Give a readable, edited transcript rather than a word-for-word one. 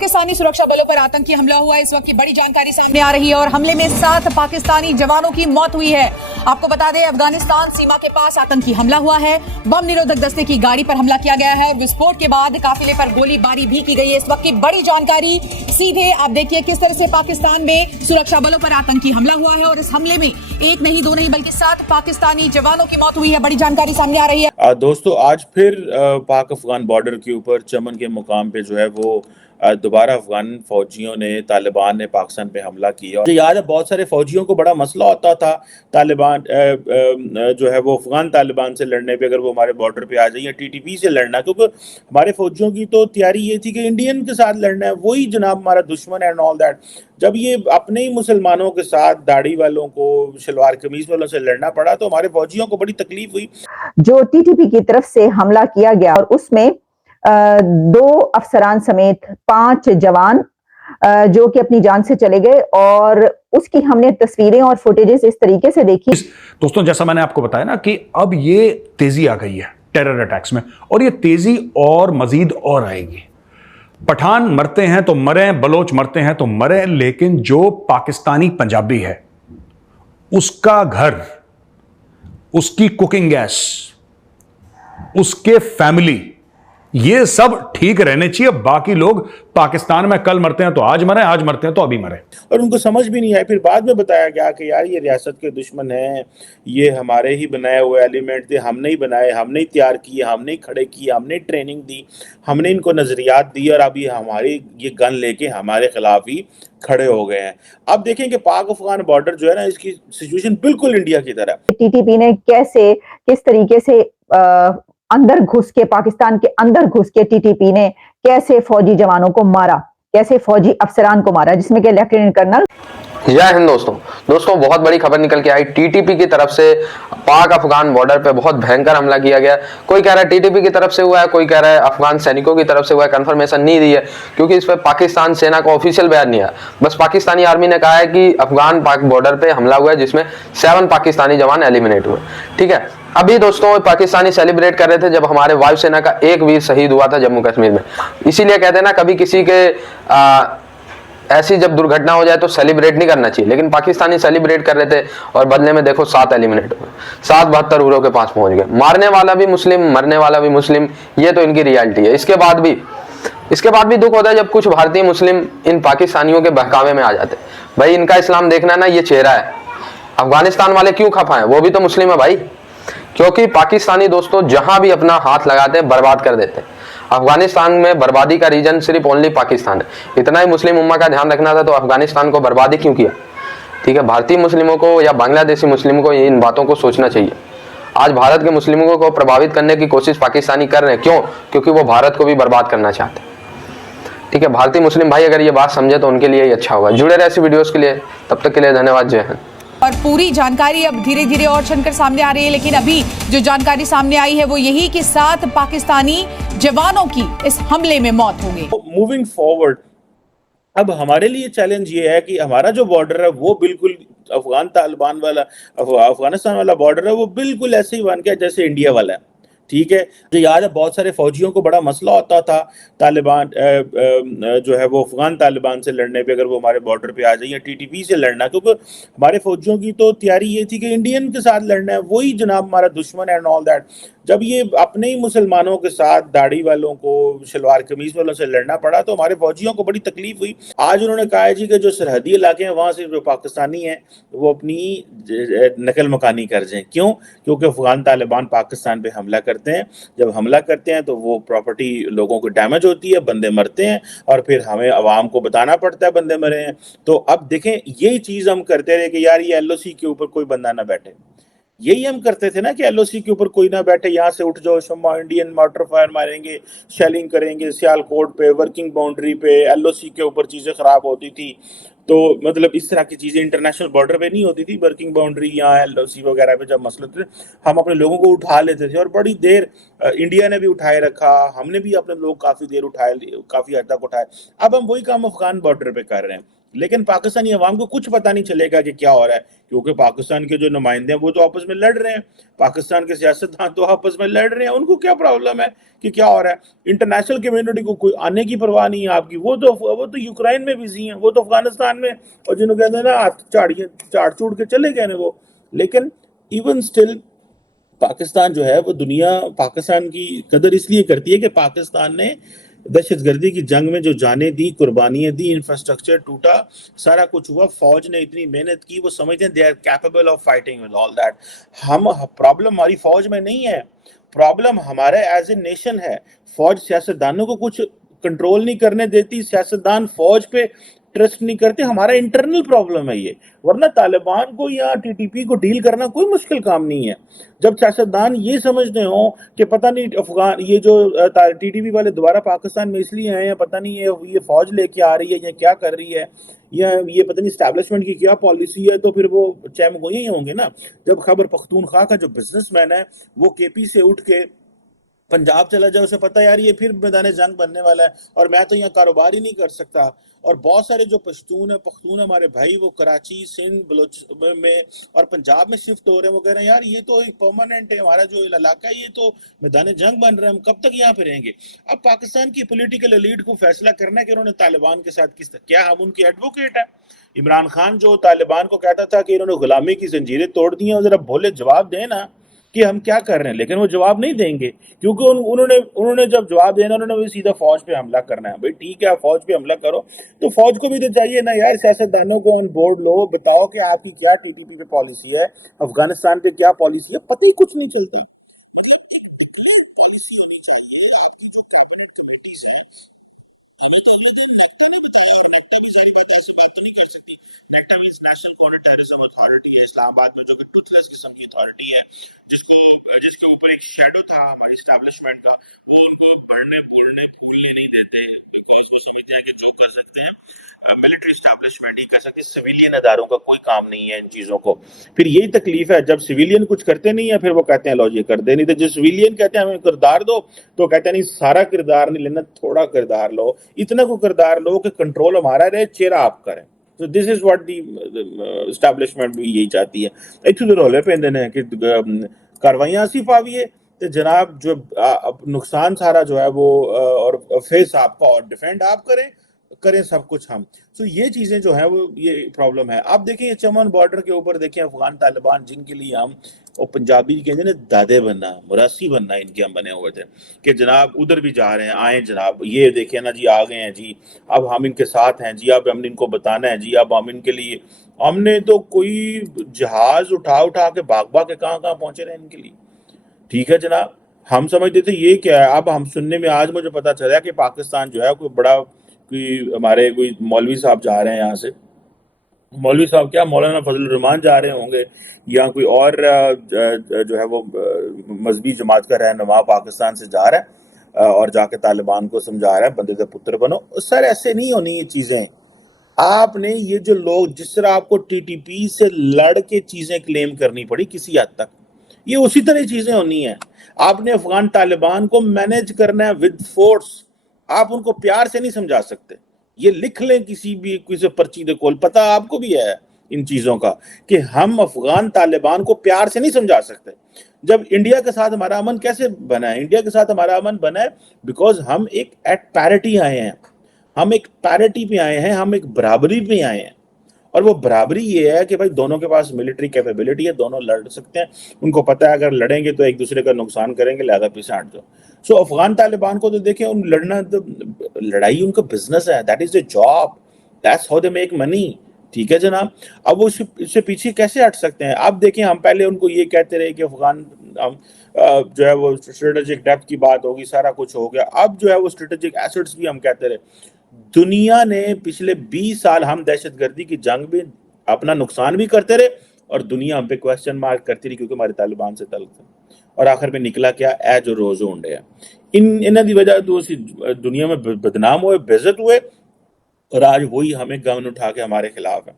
पाकिस्तानी सुरक्षा बलों पर आतंकी हमला हुआ है। इस वक्त की बड़ी जानकारी सामने आ रही है और हमले में 7 पाकिस्तानी जवानों की मौत हुई है। आपको बता दें, अफगानिस्तान सीमा के पास आतंकी हमला हुआ है। बम निरोधक दस्ते की गाड़ी पर हमला किया गया है और विस्फोट के बाद काफिले पर गोलीबारी भी की गई है। इस वक्त की बड़ी जानकारी, सीधे आप देखिए किस तरह से पाकिस्तान में सुरक्षा बलों पर आतंकी हमला हुआ है और इस हमले में 1 नहीं 2 नहीं बल्कि 7 पाकिस्तानी जवानों की मौत हुई है। बड़ी जानकारी सामने आ रही है। दोस्तों, आज फिर पाक अफगान बॉर्डर के ऊपर चमन के मुकाम पे जो है वो दोबारा अफगान फौजियों ने, तालिबान ने पाकिस्तान पे हमला किया। मुझे याद है बहुत सारे फौजियों को बड़ा मसला होता था तालिबान जो है वो अफगान तालिबान से लड़ने पे, अगर वो हमारे बॉर्डर पे आ जाए, या टीटीपी से लड़ना, क्योंकि हमारे फौजियों की तो तैयारी ये थी कि इंडियन के साथ लड़ना है, वही जनाब हमारा दुश्मन है एंड ऑल दैट। जब ये अपने ही मुसलमानों के साथ दाढ़ी वालों को, शलवार कमीज वालों से लड़ना पड़ा तो हमारे फौजियों को बड़ी तकलीफ हुई। जो टीटीपी की तरफ से हमला किया गया और उसमें 2 अफसरान समेत 5 जवान जो कि अपनी जान से चले गए, और उसकी हमने तस्वीरें और फुटेजेस इस तरीके से देखी। दोस्तों, जैसा मैंने आपको बताया ना कि अब ये तेजी आ गई है टेरर अटैक्स में, और ये तेजी और मजीद और आएगी। पठान मरते हैं तो मरे, बलोच मरते हैं तो मरे, लेकिन जो पाकिस्तानी पंजाबी है उसका घर, उसकी कुकिंग गैस, उसके फैमिली, ये सब ठीक रहने चाहिए। बाकी लोग पाकिस्तान में कल मरते हैं तो आज मरे, आज मरते हैं तो अभी मरे। और उनको समझ भी नहीं आई। फिर बाद में बताया गया कि यार ये रियासत के दुश्मन हैं, ये हमारे ही बनाए हुए एलिमेंट थे, हमने ही बनाए, हमने ही तैयार किए, हमने ही खड़े किए, हमने ट्रेनिंग दी, हमने इनको नजरियात दी, और अभी हमारी ये गन लेके हमारे खिलाफ ही खड़े हो गए हैं। अब देखें कि पाक अफगान बॉर्डर जो है ना, इसकी सिचुएशन बिल्कुल इंडिया की तरह। टीटीपी ने कैसे, किस तरीके से अंदर घुस के, पाकिस्तान के अंदर घुस के टीटीपी ने कैसे फौजी जवानों को मारा, कैसे फौजी अफसरान को मारा, जिसमें कि लेफ्टिनेंट कर्नल। जय हिंद दोस्तों, बहुत बड़ी खबर निकल के आई। टीटीपी की तरफ से पाक अफगान बॉर्डर पे बहुत भयंकर हमला किया गया। कोई कह रहा है टीटीपी की तरफ से हुआ है, कोई कह रहा है अफगान सैनिकों की तरफ से हुआ है। कंफर्मेशन नहीं दी है क्योंकि इस पे पाकिस्तान सेना का ऑफिशियल बयान नहीं आया। बस पाकिस्तानी आर्मी ने कहा है कि अफगान पाक बॉर्डर पे हमला हुआ है जिसमें 7 पाकिस्तानी जवान एलिमिनेट हुए। ठीक है, अभी दोस्तों पाकिस्तानी सेलिब्रेट कर रहे थे जब हमारे वायुसेना का एक वीर शहीद हुआ था जम्मू कश्मीर में। इसीलिए कहते हैं ना, कभी किसी के ऐसी जब दुर्घटना हो जाए तो सेलिब्रेट नहीं करना चाहिए, लेकिन पाकिस्तानी सेलिब्रेट कर रहे थे और बदले में देखो 7 एलिमिनेट हुए, 7 72 उरों के पास पहुंच गए। मारने वाला भी मुस्लिम, मरने वाला भी मुस्लिम, ये तो इनकी रियलिटी है। इसके बाद भी दुख होता है जब कुछ भारतीय मुस्लिम इन पाकिस्तानियों के बहकावे में आ जाते। भाई, इनका इस्लाम देखना है ना, ये चेहरा है। अफगानिस्तान वाले क्यों खफा है, वो भी तो मुस्लिम है भाई। क्योंकि पाकिस्तानी दोस्तों जहां भी अपना हाथ लगाते हैं बर्बाद कर देते हैं। अफगानिस्तान में बर्बादी का रीजन सिर्फ ओनली पाकिस्तान है। इतना ही मुस्लिम उम्मा का ध्यान रखना था तो अफगानिस्तान को बर्बादी क्यों किया। ठीक है, भारतीय मुस्लिमों को या बांग्लादेशी मुस्लिमों को इन बातों को सोचना चाहिए। आज भारत के मुस्लिमों को प्रभावित करने की कोशिश पाकिस्तानी कर रहे हैं। क्यों? क्योंकि वो भारत को भी बर्बाद करना चाहते हैं। ठीक है, भारतीय मुस्लिम भाई अगर ये बात समझे तो उनके लिए ही अच्छा होगा। जुड़े रहे ऐसी वीडियोस के लिए, तब तक के लिए धन्यवाद। जय हिंद। और पूरी जानकारी अब धीरे धीरे और चलकर सामने आ रही है, लेकिन अभी जो जानकारी सामने आई है वो यही कि 7 पाकिस्तानी जवानों की इस हमले में मौत हो गई। मूविंग फॉरवर्ड, अब हमारे लिए चैलेंज ये है कि हमारा जो बॉर्डर है वो बिल्कुल अफगान तालिबान वाला, अफगानिस्तान वाला बॉर्डर है, वो बिल्कुल ऐसे ही बन गया जैसे इंडिया वाला है। ठीक है, मुझे याद है बहुत सारे फौजियों को बड़ा मसला होता था तालिबान जो है वो अफगान तालिबान से लड़ने पे, अगर वो हमारे बॉर्डर पे आ जाए, या टीटीपी से लड़ना, क्योंकि हमारे फौजियों की तो तैयारी ये थी कि इंडियन के साथ लड़ना है, वही जनाब हमारा दुश्मन है एंड ऑल दैट। जब ये अपने ही मुसलमानों के साथ दाढ़ी वालों को, शलवार कमीज वालों से लड़ना पड़ा तो हमारे फौजियों को बड़ी तकलीफ हुई। आज उन्होंने कहा है जी कि जो सरहदी इलाके हैं वहाँ से जो पाकिस्तानी हैं वो अपनी नकल मकानी कर जाएं। क्यों? क्योंकि अफगान तालिबान पाकिस्तान पे हमला करते हैं। जब हमला करते हैं तो वो प्रॉपर्टी लोगों को डैमेज होती है, बंदे मरते हैं, और फिर हमें अवाम को बताना पड़ता है बंदे मरे हैं। तो अब देखें, यही चीज़ हम करते रहे कि यार ये एलओसी के ऊपर कोई बंदा ना बैठे। यही हम करते थे ना कि एलओसी के ऊपर कोई ना बैठे, यहाँ से उठ जाओ, शम्मा इंडियन मोटर फायर मारेंगे, शेलिंग करेंगे सियालकोट पे, वर्किंग बाउंड्री पे, एलओसी के ऊपर चीज़ें ख़राब होती थी। तो मतलब इस तरह की चीज़ें इंटरनेशनल बॉर्डर पे नहीं होती थी, वर्किंग बाउंड्री या एलओसी वगैरह पे जब मसले थे हम अपने लोगों को उठा लेते थे, और बड़ी देर इंडिया ने भी उठाए रखा, हमने भी अपने लोग काफ़ी देर उठाए, काफ़ी हद तक उठाए। अब हम वही काम अफगान बॉर्डर पे कर रहे हैं। لیکن پاکستانی عوام کو کچھ پتہ نہیں چلے گا کہ کیا ہو رہا ہے، کیونکہ پاکستان کے جو نمائندے ہیں وہ تو آپس میں لڑ رہے ہیں، پاکستان کے سیاستدان تو آپس میں لڑ رہے ہیں، ان کو کیا پرابلم ہے کہ کیا ہو رہا ہے؟ انٹرنیشنل کمیونٹی کو کوئی آنے کی پرواہ نہیں ہے آپ کی، وہ تو یوکرائن میں بزی ہیں، وہ تو افغانستان میں، اور جنہوں کہتے ہیں نا چاڑ چوڑ کے چلے گئے وہ. لیکن ایون سٹل پاکستان جو ہے وہ دنیا پاکستان کی قدر اس لیے کرتی ہے کہ پاکستان نے دہشت گردی کی جنگ میں جو جانیں دی، قربانیاں دی، انفراسٹرکچر ٹوٹا، سارا کچھ ہوا، فوج نے اتنی محنت کی، وہ سمجھتے ہیں they are capable of fighting with all that. Problem ہماری فوج میں نہیں ہے، پرابلم ہمارے ایز اے نیشن ہے. فوج سیاستدانوں کو کچھ کنٹرول نہیں کرنے دیتی، سیاستدان فوج پہ ٹرسٹ نہیں کرتے، ہمارا انٹرنل پرابلم ہے یہ. ورنہ طالبان کو یا ٹی ٹی پی کو ڈیل کرنا کوئی مشکل کام نہیں ہے. جب سیاستدان یہ سمجھتے ہوں کہ پتہ نہیں افغان یہ جو ٹی ٹی پی والے دوبارہ پاکستان میں اس لیے آئے ہیں، پتہ نہیں یہ فوج لے کے آ رہی ہے یا کیا کر رہی ہے، یا یہ پتہ نہیں اسٹیبلشمنٹ کی کیا پالیسی ہے، تو پھر وہ چہمگوئیں ہی ہوں گے نا. جب خیبر پختونخوا کا جو بزنس مین ہے وہ کے پی سے اٹھ کے پنجاب چلا جائے، اسے پتہ یار یہ پھر میدان جنگ بننے والا ہے اور میں تو یہاں کاروبار ہی نہیں کر سکتا. اور بہت سارے جو پختون ہمارے بھائی وہ کراچی، سندھ، بلوچ میں اور پنجاب میں شفٹ ہو رہے ہیں، وہ کہہ رہے ہیں یار یہ تو ایک پرماننٹ ہے، ہمارا جو علاقہ ہے یہ تو میدان جنگ بن رہا ہے، ہم کب تک یہاں پہ رہیں گے. اب پاکستان کی پولیٹیکل ایلیٹ کو فیصلہ کرنا ہے کہ انہوں نے طالبان کے ساتھ کس طرح، کیا ہم ان کے ایڈوکیٹ ہیں؟ عمران خان جو طالبان کو کہتا تھا کہ انہوں نے غلامی کی زنجیریں توڑ دی ہیں، ذرا بھولے جواب دیں نا کہ ہم کیا کر رہے ہیں. لیکن وہ جواب نہیں دیں گے، کیونکہ انہوں نے جب جواب دینا انہوں نے سیدھا فوج پہ حملہ کرنا ہے. بھائی ٹھیک ہے آپ فوج پہ حملہ کرو، تو فوج کو بھی تو چاہیے نا یار، سیاستدانوں کو آن بورڈ لو، بتاؤ کہ آپ کی کیا ٹی ٹی پی پہ پالیسی ہے، افغانستان پہ کیا پالیسی ہے، پتہ ہی کچھ نہیں چلتا. مطلب ایک ڈکلیئرڈ پالیسی ہونی چاہیے. آپ کی جو کیبنٹ کمیٹیز ہیں، ہمیں تو اگلے دن نیکٹا نے بتایا، اور نیکٹا بھی ظاہری بات ایسے بات تو نہیں کر سکتی. NACTA means national counter terrorism authority ہے اسلام آباد میں، جو کہ ٹوتھ لیس قسم کی اتھارٹی ہے، جس کے اوپر ایک شیڈو تھا ہماری اسٹیبلشمنٹ کا. وہ ان کو بڑھنے بوڑھنے پھولنے نہیں دیتے، بیکاز وہ سمجھتے ہیں کہ جو کر سکتے ہیں ملٹری اسٹیبلشمنٹ ہی کر سکتی، سویلین اداروں کا کوئی کام نہیں ہے ان چیزوں کو. پھر یہی تکلیف ہے، جب سویلین کچھ کرتے نہیں ہیں پھر وہ کہتے ہیں لو یہ کر دے. نہیں تو جو سویلین کہتے ہیں ہمیں کردار دو، تو کہتے ہیں نہیں سارا کردار نہیں لینا، تھوڑا کردار لو، اتنا کو کردار لو کہ کنٹرول ہمارا رہے، چہرہ آپ کریں. So this is what the establishment بھی یہی چاہتی ہے. ایک تو رولے پہ اندر ہے کہ کاروائیاں سی پاویے تو جناب جو نقصان سارا جو ہے وہ اور فیس آپ کا اور ڈیفینڈ آپ کریں سب کچھ ہم. سو یہ چیزیں جو ہیں وہ یہ پرابلم ہے. آپ دیکھیں یہ چمن بارڈر کے اوپر دیکھیں افغان طالبان جن کے لیے ہم اور پنجابی کہتے ہیں دادے بننا، مراسی بننا ان کے ہم بنے ہوئے تھے کہ جناب ادھر بھی جا رہے ہیں، آئیں جناب یہ دیکھیں نا جی آ گئے ہیں جی، اب ہم ان کے ساتھ ہیں جی، اب ہم نے ان کو بتانا ہے جی، اب ہم ان کے لیے ہم نے تو کوئی جہاز اٹھا کے بھاگ کے کہاں پہنچے رہے ان کے لیے. ٹھیک ہے جناب، ہم سمجھتے تھے یہ کیا ہے. اب ہم سننے میں آج مجھے پتا چلا کہ پاکستان جو ہے کوئی بڑا ہمارے کوئی مولوی صاحب جا رہے ہیں یہاں سے، مولوی صاحب کیا مولانا فضل الرحمان جا رہے ہوں گے یا کوئی اور جو ہے وہ مذہبی جماعت کا رہنما پاکستان سے جا رہا ہے اور جا کے طالبان کو سمجھا رہا ہے بندے دے پتر بنو. سر ایسے نہیں ہونی یہ چیزیں. آپ نے یہ جو لوگ جس طرح آپ کو ٹی ٹی پی سے لڑ کے چیزیں کلیم کرنی پڑی کسی حد تک، یہ اسی طرح چیزیں ہونی ہیں. آپ نے افغان طالبان کو مینج کرنا ہے ود فورس. آپ ان کو پیار سے نہیں سمجھا سکتے. یہ لکھ لیں کسی پرچی دے کول، پتہ آپ کو بھی ہے ان چیزوں کا کہ ہم افغان طالبان کو پیار سے نہیں سمجھا سکتے. جب انڈیا کے ساتھ ہمارا امن کیسے بنا ہے؟ انڈیا کے ساتھ ہمارا امن بنا ہے بیکاز ہم ایک ایٹ پیرٹی آئے ہیں، ہم ایک پیرٹی پہ آئے ہیں، ہم ایک برابری پہ آئے ہیں. اور وہ برابری یہ ہے کہ بھائی دونوں کے پاس ملٹری کیپیبلٹی ہے، دونوں لڑ سکتے ہیں. ان کو پتہ ہے اگر لڑیں گے تو ایک دوسرے کا نقصان کریں گے، لہذا پیچھے ہٹ جاؤ. سو افغان طالبان کو تو دیکھیں ان لڑائی ان کا بزنس ہے، that is a job, that's how they make money. ٹھیک ہے جناب. اب وہ اس سے پیچھے کیسے ہٹ سکتے ہیں؟ آپ دیکھیں ہم پہلے ان کو یہ کہتے رہے کہ افغان جو ہے وہ اسٹریٹجک ڈیپتھ کی بات ہوگی، سارا کچھ ہو گیا. اب جو ہے وہ اسٹریٹجک ایسٹس بھی ہم کہتے رہے. دنیا نے پچھلے 20 سال ہم دہشت گردی کی جنگ میں اپنا نقصان بھی کرتے رہے اور دنیا ہم پہ کویسچن مارک کرتی رہی کیونکہ ہمارے طالبان سے تعلق تھا. اور آخر میں نکلا کیا؟ اے جو روزو انڈے ہیں. انہوں دی وجہ تو دنیا میں بدنام ہوئے، بے عزت ہوئے، اور آج وہی ہمیں گن اٹھا کے ہمارے خلاف ہے.